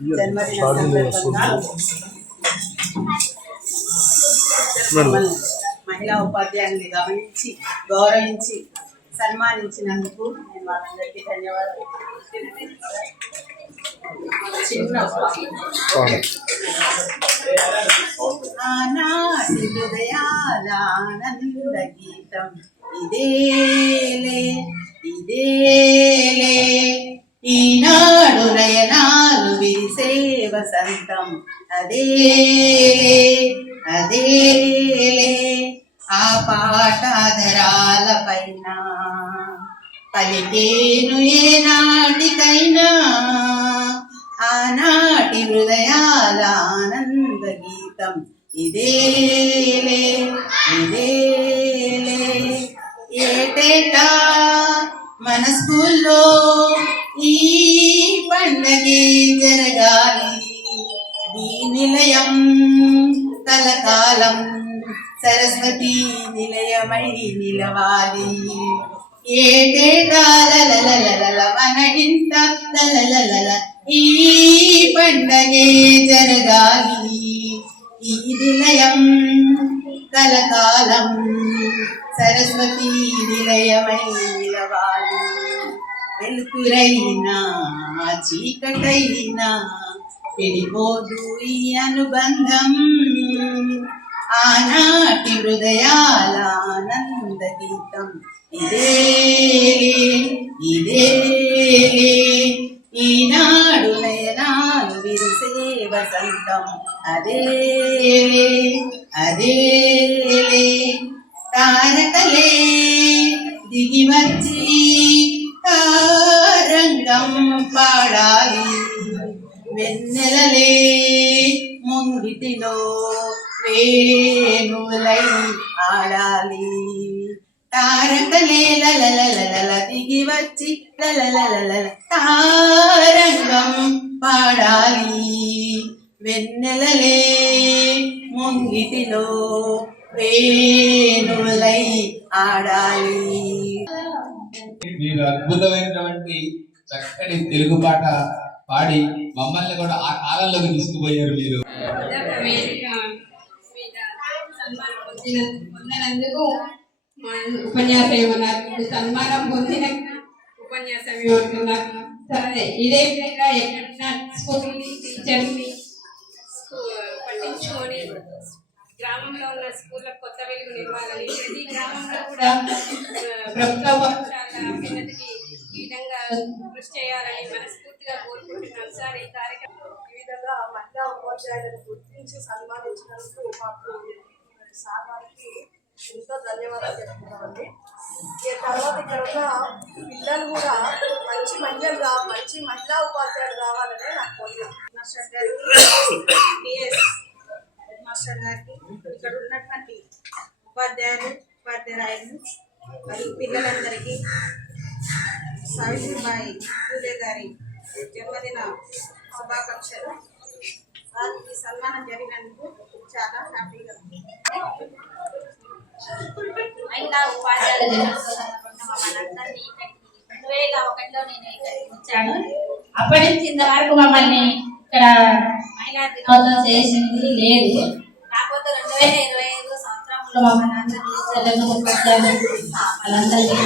జన్మదిన సందర్భంగా మమ్మల్ని మహిళా ఉపాధ్యాయుల్ని గమనించి గౌరవించి సన్మానించినందుకు నేను వాళ్ళందరికీ ధన్యవాదాలు. చిన్న ఆనాటి హృదయాల ఆనంద గీతం ఇదేలే ఇదేలే ఈనాడు నయనాలు విరిసే వసంతం. అదే అదేలే ఆ పాటాధరాల పైన. పలికేను ఏనాటికైనా ఆనాటి హృదయాల ఆనంద గీతం ఇదే. సరస్వతి నిలయమై నిలవాలి. ఏటేటా లలలలలల ఈ పండగే జరగాలి. ఈ నిలయం కలకాలం సరస్వతి నిలయమై నిలవాలి. వెలుతురైనా చీకటైనా విడిపోదు ఈ అనుబంధం. ఆనాటి హృదయాల ఆనంద గీతం ఇదేలే ఇదేలే ఈనాడు నయనాలు విరిసే వసంతం అదేలే అదేలే తారకలే దిగి ముంగిటిలో వేణులై ఆడాలి మీరు అద్భుతమైనటువంటి చక్కని తెలుగు పాట పాడి మమ్మల్ని కూడా ఆ కాలంలోకి తీసుకుపోయారు మీరు. పొందినందుకు ఉపన్యాసం ఇవ్వన్నారు సన్మానం పొందిన ఉపన్యాసం ఇవ్వనున్నారు సరే ఇదే విధంగా ఎక్కడన్నా స్కూల్ని టీచర్ని పట్టించుకొని గ్రామంలో ఉన్న స్కూళ్ళ కొత్త వెలుగు నిలవాలని ప్రతి గ్రామంలో కూడా అభ్యున్నతికి ఈ విధంగా కృషి చేయాలని మనస్ఫూర్తిగా కోరుకుంటున్నాం. సార్ ఈ కార్యక్రమం ఈ విధంగా మహిళా ఉపాధ్యాయులను గుర్తించి సన్మానించినందుకు మాకు సార్ వారికి ఎంతో ధన్యవాదాలు చెప్తున్నామండి. ఈ తర్వాత ఇక్కడ ఉన్న పిల్లలు కూడా మంచి మహిళలుగా మంచి మహిళా ఉపాధ్యాయులు కావాలనే నాకు కోరిక. మాస్టర్ గారికి ఇక్కడ ఉన్నటువంటి ఉపాధ్యాయులు ఉపాధ్యాయులు మరియు పిల్లలందరికీ సావిత్రిబాయి పూలే గారి జన్మదిన శుభాకాంక్షలు. వారికి సన్మానం జరిగినందుకు చాలా హ్యాపీగా ఉంది. మహిళా ఉపాధ్యాయుల ఇక్కడికి రెండు వేల ఒకటిలో నేను ఇక్కడికి వచ్చాను. అప్పటి నుంచి ఇంతవరకు మమ్మల్ని ఇక్కడ మహిళా దినోత్సవం చేసింది లేదు. రెండు వేల ఇరవై ఐదు సంవత్సరంలో మా అందరూ టీచర్లను ఉపాధ్యాయులు వాళ్ళందరినీ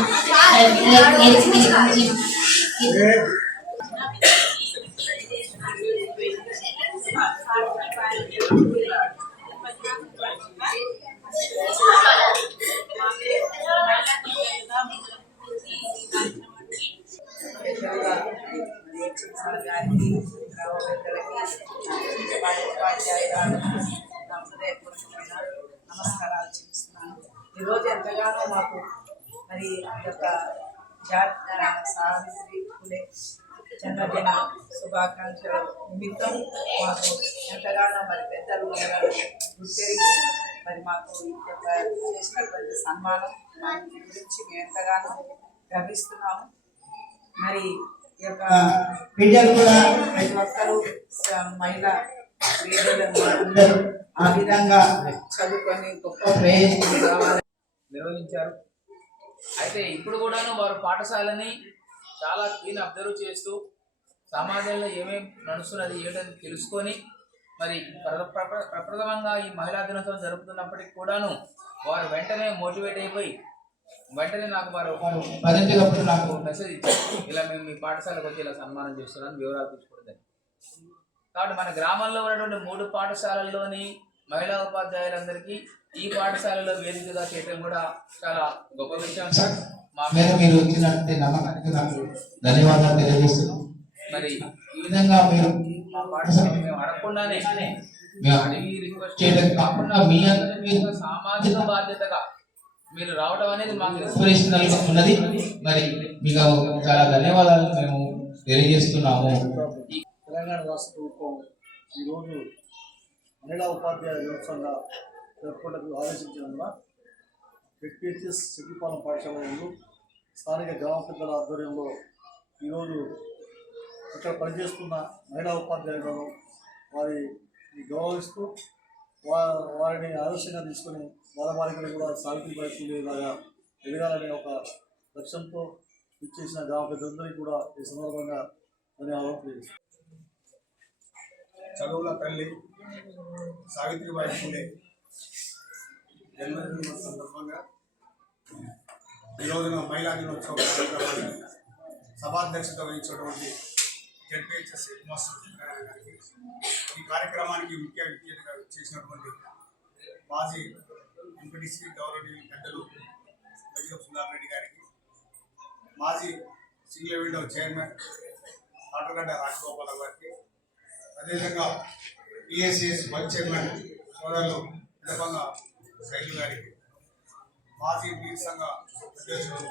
ముఖ్యంగా సార్ గారికి గ్రామ పెద్దలకి వారి ఉపాధ్యాయురాలకు నా హృదయపూర్వకమైన నమస్కారాలు చూపిస్తున్నాను ఎంతగానో మాకు మరి యొక్క జాతర సావిత్రి పులే జన్మదిన శుభాకాంక్షల. నిమిత్తం మాకు ఎంతగానో మరి పెద్దలు గుర్తెరిగి మరి మాకు యొక్క చేసినటువంటి సన్మానం గురించి మేము ఎంతగానో గర్విస్తున్నాము. మరి ఈ యొక్క బిడ్డలు కూడా ప్రతి ఒక్కరూ మహిళ అందరూ ఆ విధంగా చదువుకొని గొప్ప ప్రయోజనం కావాలి. నిర్వహించారు. అయితే ఇప్పుడు కూడాను వారు పాఠశాలని చాలా క్లీన్ అబ్జర్వ్ చేస్తూ సమాజంలో ఏమేమి నడుస్తున్నది ఏంటని తెలుసుకొని మరి ప్రప్రథమంగా ఈ మహిళా దినోత్సవం జరుపుతున్నప్పటికి కూడాను వారు వెంటనే మోటివేట్ అయిపోయి వెంటనే నాకు వారు నాకు మెసేజ్ ఇచ్చారు. ఇలా మేము మీ పాఠశాలకు వచ్చి ఇలా సన్మానం చేస్తున్నాను వివరాలు తీసుకోవడం కాబట్టి మన గ్రామంలో ఉన్నటువంటి మూడు పాఠశాలల్లోని మహిళా ఉపాధ్యాయులందరికీ ఈ పాఠశాలలో వేదికగా చేయడం కూడా చాలా గొప్ప విషయం. సార్ మా మీద మీరు ఇచ్చినటువంటి నమ్మకానికి నాకు ధన్యవాదాలు తెలియజేస్తున్నాం. మరి ఈ విధంగా మీరు మా పాఠశాల మేము అడగకుండానే మేము అడిగి రిక్వెస్ట్ చేయడం కాకుండా మీ అందరి సామాజిక బాధ్యతగా మీరు రావడం అనేది మాకు ఇన్స్పిరేషనల్గా ఉన్నది మరి మీకు చాలా ధన్యవాదాలు మేము తెలియజేస్తున్నాము. తెలంగాణ రాష్ట్ర ప్రభుత్వం ఈరోజు మహిళా ఉపాధ్యాయ దినోత్సవంగా జరుపుకుంటూ ఆలోచించినందున హెచ్పిహెచ్ఎస్ సిగ్గిపాలెం పాఠశాల స్థానిక గ్రామ పెద్దల ఆధ్వర్యంలో ఈరోజు ఇక్కడ పనిచేస్తున్న మహిళా ఉపాధ్యాయులను వారి గౌరవిస్తూ వా వారిని ఆదర్శంగా తీసుకొని వాళ్ళ వారికి కూడా సావిత్రిబాయి పూలేలాగా ఎదగాలనే ఒక లక్ష్యంతో ఇచ్చేసిన గ్రామ పెద్దలందరికీ కూడా ఈ సందర్భంగా ధన్యవాదాలు తెలియజేస్తాను చదువుల తల్లి సావిత్రిబాయి పూలే. జన్మదిన సందర్భంగా ఈ రోజున మహిళా దినోత్సవ కార్యక్రమాన్ని సభాధ్యక్షత వహించినటువంటి జడ్పిహెచ్ఎస్ హెడ్ మాస్టర్ సత్యనారాయణ గారికి ఈ కార్యక్రమానికి ముఖ్య విద్యగా చేసినటువంటి మాజీ ఎంపీటీసీ గౌరవనీయులు పెద్దలు వైద్య సుందర్ రెడ్డి గారికి మాజీ single window chairman Atagadda Rajagopal గారికి అదేవిధంగా పిఎస్సిఎస్ వైస్ చైర్మన్ సోదరులు విడపంగా సైకిల్ గారికి మాజీ బీర్ సంఘ అధ్యక్షుడు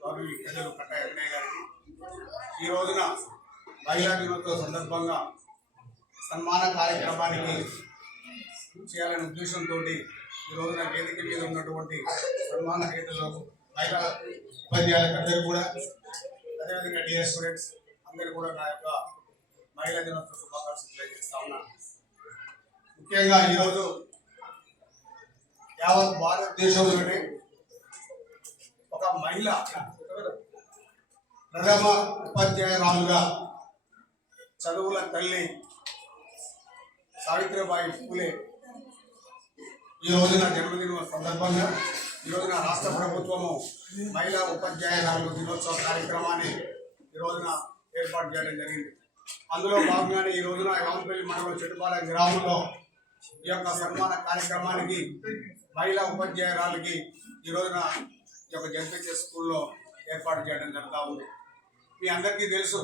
గౌరవి పెద్దలు కట్ట ఎన్నయ్య గారికి ఈ రోజున మహిళా దినోత్సవ సందర్భంగా సన్మాన కార్యక్రమానికి చేయాలనే ఉద్దేశంతో ఈ రోజున వేదిక మీద ఉన్నటువంటి సన్మాన గీతలు మహిళా ఉపాధ్యాయులకు అందరూ కూడా అదేవిధంగా డియర్ స్టూడెంట్స్ అందరూ కూడా నా యొక్క మహిళా దినోత్సవ శుభాకాంక్షలు తెలియజేస్తా ఉన్నాను. ముఖ్యంగా ఈరోజు యావత్ భారతదేశంలోనే ఒక మహిళ ప్రథమ ఉపాధ్యాయురాలుగా చదువుల తల్లి సావిత్రిబాయి పూలే ఈ రోజున జన్మదిన సందర్భంగా ఈ రోజున రాష్ట్ర ప్రభుత్వము మహిళా ఉపాధ్యాయురాలు దినోత్సవ కార్యక్రమాన్ని ఈ రోజున ఏర్పాటు చేయడం జరిగింది. అందులో భాగంగానే ఈ రోజున రామపల్లి మండలం చెట్టుపాలెం గ్రామంలో ఈ యొక్క సన్మాన కార్యక్రమానికి మహిళా ఉపాధ్యాయురాలకి ఈ రోజున ఈ యొక్క జడ్పిహెచ్ఎస్ స్కూల్లో ఏర్పాటు చేయడం జరుగుతూ ఉంది. మీ అందరికీ తెలుసు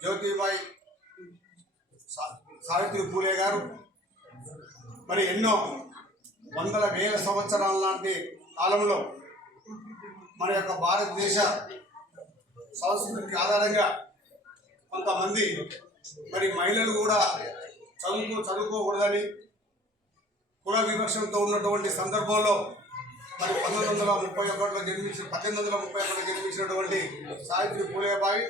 జ్యోతిబాయి సా- సావిత్రి పూలే గారు మరి ఎన్నో వందల వేల సంవత్సరాల లాంటి కాలంలో మన యొక్క భారతదేశ సంస్కృతికి ఆధారంగా కొంతమంది మరి మహిళలు కూడా చదువుకో చదువుకోకూడదని కుల వివక్షంతో ఉన్నటువంటి సందర్భంలో మరి పంతొమ్మిది వందల ముప్పై ఒకటిలో జన్మించిన పద్దెనిమిది వందల ముప్పై ఒకటిలో జన్మించినటువంటి సావిత్రి పూలేబాయి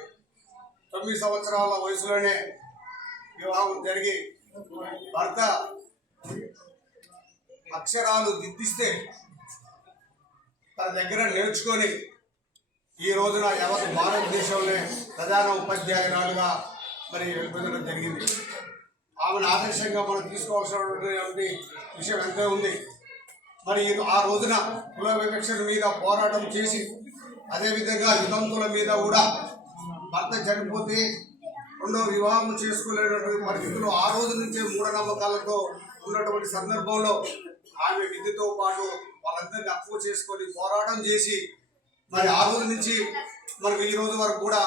తొమ్మిది సంవత్సరాల వయసులోనే వివాహం జరిగి భర్త అక్షరాలు దిద్దిస్తే తన దగ్గర నేర్చుకొని ఈ రోజున యావత్ భారతదేశంలో ప్రధాన ఉపాధ్యాయురాలుగా మరి వెళ్ళిపోవడం జరిగింది. ఆమెను ఆదర్శంగా మనం తీసుకోవాల్సినటువంటి విషయం ఎంతో ఉంది. మరి ఆ రోజున కుల వివక్షల మీద పోరాటం చేసి అదేవిధంగా వితంతుల మీద కూడా భర్త చనిపోతే రెండో వివాహం చేసుకోలేనటువంటి పరిస్థితులు ఆ రోజు నుంచే మూఢనమ్మకాలతో ఉన్నటువంటి సందర్భంలో ఆమె విద్యతో పాటు వాళ్ళందరినీ అప్పు చేసుకొని పోరాటం చేసి మరి ఆ రోజు నుంచి మనకు ఈ రోజు వరకు కూడా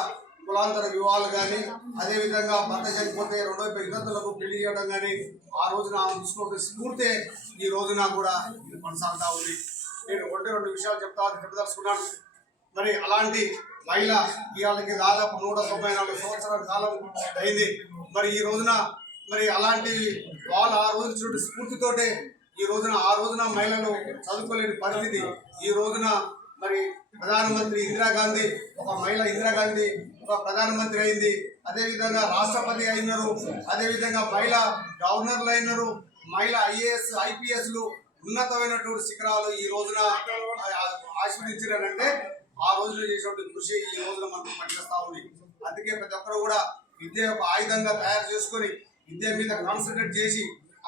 కులాంతర వివాహాలు కానీ అదేవిధంగా భర్త చనిపోతే రెండో ఇద్దరులకు పెళ్ళి చేయడం కానీ ఆ రోజున ఆమె స్ఫూర్తే ఈ రోజున కూడా ఇది కొనసాగుతా ఉంది. నేను ఒకటి రెండు విషయాలు చెప్తా చెప్పదలుచుకున్నాను. మరి అలాంటి మహిళ ఇవాళకి దాదాపు నూట తొంభై నాలుగు సంవత్సరాల కాలం అయింది. మరి ఈ రోజున మరి అలాంటి వాళ్ళు ఆ రోజు చూడు స్ఫూర్తితోటే ఈ రోజున ఆ రోజున మహిళలు చదువుకోలేని పరిస్థితి ఈ రోజున మరి ప్రధానమంత్రి ఇందిరాగాంధీ ఒక మహిళ ఇందిరాగాంధీ ఒక ప్రధానమంత్రి అయింది. అదేవిధంగా రాష్ట్రపతి అయినారు. అదేవిధంగా మహిళ గవర్నర్లు అయినారు. మహిళ ఐఏఎస్ ఐపీఎస్లు ఉన్నతమైనటువంటి శిఖరాలు ఈ రోజున ఆస్వాదించారంటే ఆ రోజున చేసినటువంటి కృషి ఈ రోజున మనకు పనిచేస్తా ఉంది. అందుకే ప్రతి ఒక్కరు కూడా విద్య ఒక ఆయుధంగా తయారు చేసుకొని విద్య మీద కాన్సన్ట్రేట్ చేసి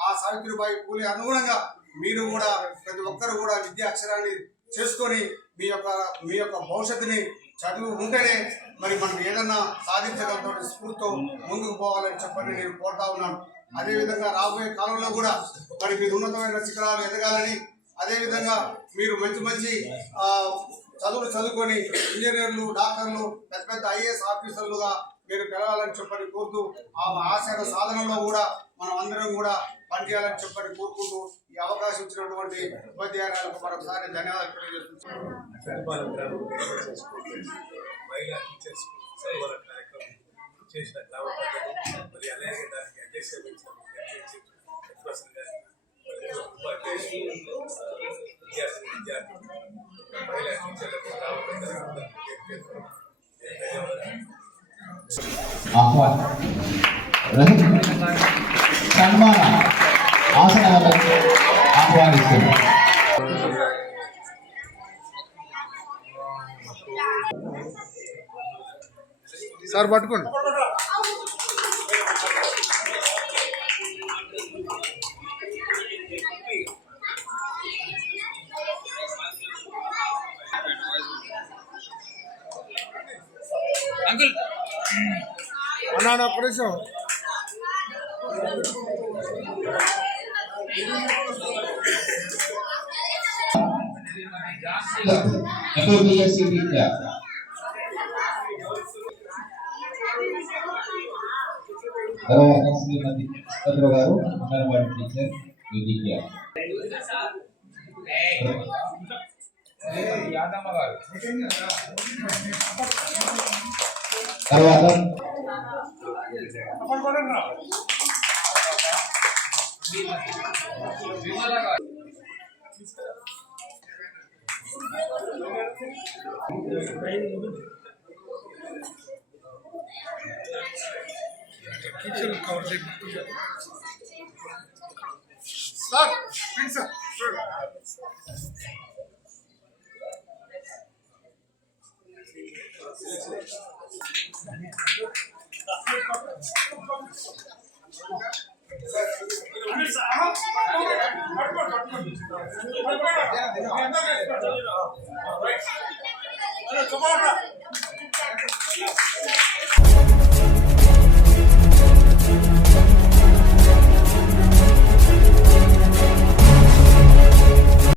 ఆ సావిత్రిబాయి పూలే అనుగుణంగా మీరు కూడా ప్రతి ఒక్కరు కూడా విద్యా అక్షరాన్ని చేసుకొని మీ యొక్క మీ యొక్క భవిష్యత్తుని చదువు ఉంటేనే మరి మనం ఏదన్నా సాధించగలుగుతాం స్ఫూర్తితో ముందుకు పోవాలని చెప్పని నేను కోరుతా ఉన్నాను. అదేవిధంగా రాబోయే కాలంలో కూడా మరి మీరు ఉన్నతమైన శిఖరాలు ఎదగాలని అదేవిధంగా మీరు మంచి మంచి చదువులు చదువుకొని ఇంజనీర్లు డాక్టర్లు పెద్ద పెద్ద ఐఏఎస్ ఆఫీసర్లుగా మీరు పెరగాలని చెప్పని కోరుతూ ఆ ఆశయ సాధనలో కూడా మనం అందరం కూడా పనిచేయాలని చెప్పని కోరుకుంటూ ఈ అవకాశం ఇచ్చినటువంటి ఉపాధ్యాయులకు మరొకసారి ధన్యవాదాలు తెలియజేస్తున్నాను సరిపాలన గ్రామం మహిళా టీచర్స్ సర్వర కార్యక్రమం చేసిన గ్రామ మరి అలాగే దానికి అధ్యక్ష ఉపాధ్యక్షులు విద్యార్థి విద్యార్థి ఆహ్వాన్. సన్మాన. ఆసనాలకు ఆహ్వానిస్తుంది సార్ పట్టుకోండి. ঘাড়া করেছ Atau biasa tidak? యాదమ్మ గారు తర్వాత విమల గారు sir please sir